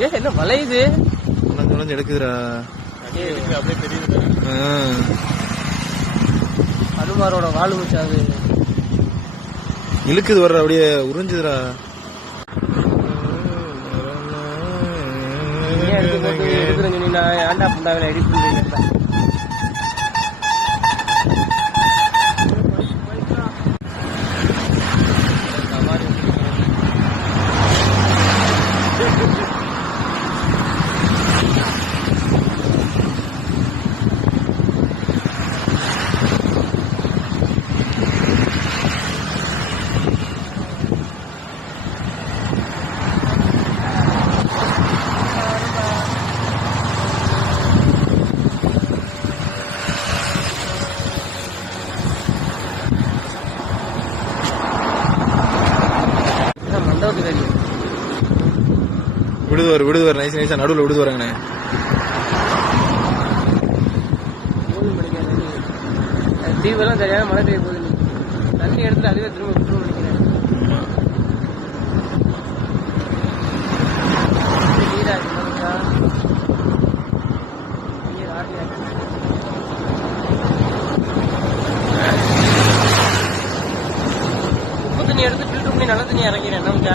ஏ என்ன வளையுது உடஞ்சு உடஞ்சு எடுக்குதுடா. அப்படியே தெரியுது. அனுமாரோட வாழ் வச்சாது. இழுக்குது வர்ற அப்படியே உறிஞ்சுதுடா. நான் ஏன்டா புண்டாவில் எடிட் பண்ணுறீங்க விடுதுவார் விடுதுவார் நைஸ் நைஸாக நடுவில் விடுதுவாருங்கண்ணே மூணு மணிக்கு தீவெல்லாம் சரியான மழை பெய்ய போகுது தண்ணி எடுத்து அதுவே திரும்ப விட்டுரும் நினைக்கிறேன். எடுத்து ஃபில்டர் பண்ணி நல்ல தண்ணி இறங்கிறேன் நமக்கு